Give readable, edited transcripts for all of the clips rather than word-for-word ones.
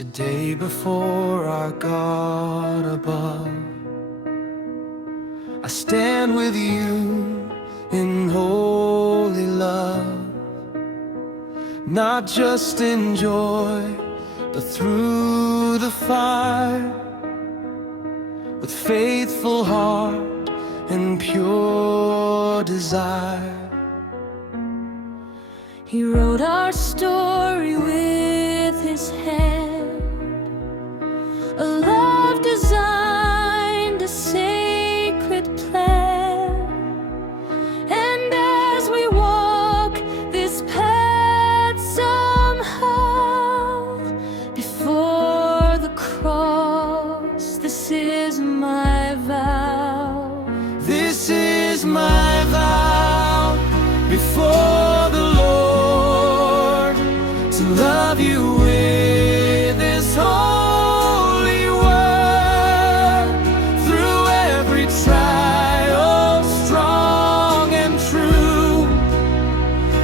Today before our God above, I stand with you in holy love, not just in joy, but through the fire, with faithful heart and pure desire. He wrote our story with his hand, a love designed, a sacred plan. And as we walk this path somehow, before the cross, this is my vow. This is my vow before the Lord, to love you with this holy word, through every trial, strong and true.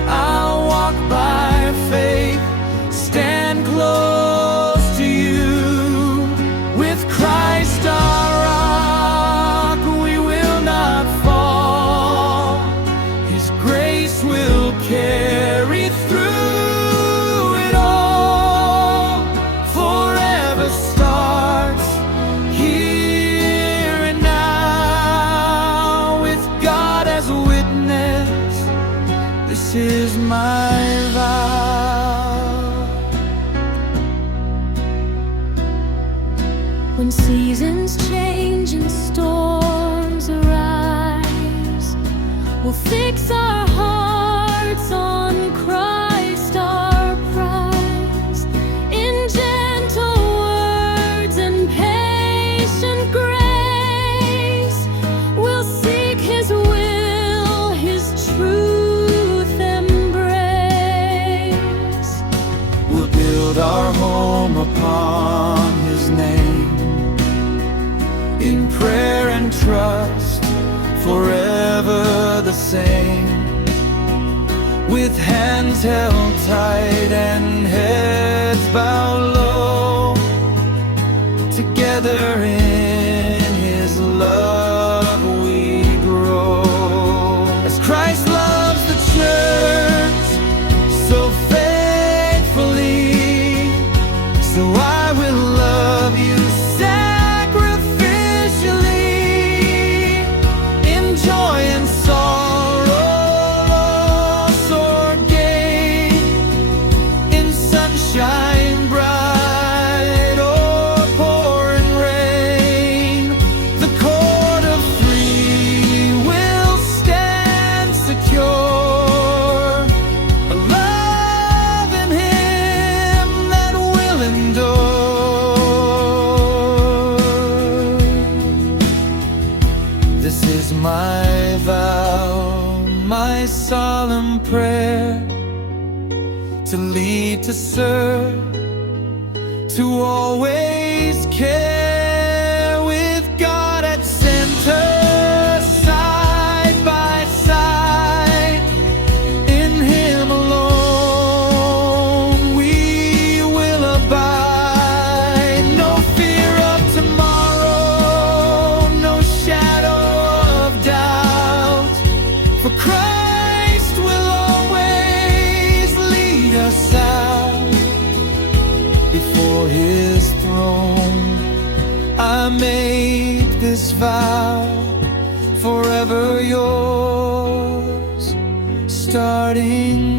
I'll walk by faith, stand close to you. With Christ our rock, we will not fall. His grace will carry through it all. Forever starts here and now. With God as a witness, this is my vow. When seasons change and storms arise, we'll fix our hearts on Christ our prize. In gentle words and patient grace, we'll seek His will, His truth embrace. We'll build our home upon His name, in prayer and trust, forever the same. With hands held tight and heads bowed low, together in His love we grow. As Christ loves the church so faithfully, so I will love you sacrificially, in joy and sorrow, loss or gain, in sunshine bright or pouring rain. The cord of free will stand secure, a love in Him that will endure. This is my vow, my solemn prayer, to lead, to serve, to always care, with God at center, side by side. In Him alone we will abide. No fear of tomorrow, no shadow of doubt, for Christ will always lead us out. Before His throne I made this vow, forever yours, starting